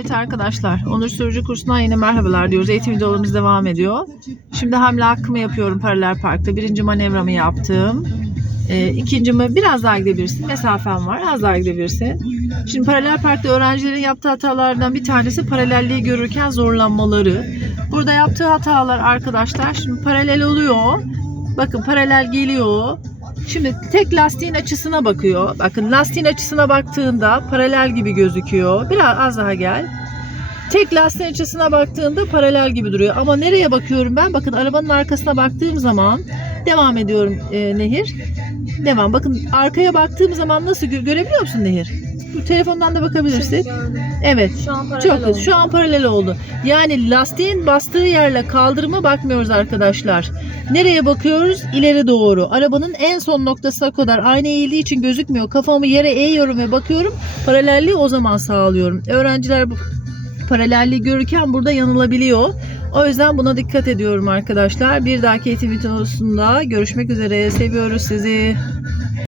Evet arkadaşlar, Onur Sürücü kursundan yine merhabalar diyoruz. Eğitim videolarımız devam ediyor. Şimdi hamle hakkımı yapıyorum paralel parkta. Birinci manevramı yaptım. Ee, ikinci mi biraz daha gidebilirsin. Mesafen var, az daha gidebilirsin. Şimdi paralel parkta öğrencilerin yaptığı hatalardan bir tanesi paralelliği görürken zorlanmaları. Burada yaptığı hatalar arkadaşlar şimdi paralel oluyor. Bakın paralel geliyor. Şimdi tek lastiğin açısına bakıyor. Bakın lastiğin açısına baktığında paralel gibi gözüküyor. Biraz az daha gel. Tek lastiğin açısına baktığında paralel gibi duruyor. Ama nereye bakıyorum ben? Bakın arabanın arkasına baktığım zaman devam ediyorum e, Nehir. Devam. Bakın arkaya baktığım zaman nasıl gö- görebiliyor musun Nehir? Bu telefondan da bakabilirsin. Evet. Şu an paralel Çok oldu. Şu an paralel oldu. Yani lastiğin bastığı yerle kaldırıma bakmıyoruz arkadaşlar. Nereye bakıyoruz? İleri doğru. Arabanın en son noktasına kadar aynı eğildiği için gözükmüyor. Kafamı yere eğiyorum ve bakıyorum. Paralelliği o zaman sağlıyorum. Öğrenciler bu paralelliği görürken burada yanılabiliyor. O yüzden buna dikkat ediyorum arkadaşlar. Bir dahaki eğitim videosunda görüşmek üzere. Seviyoruz sizi.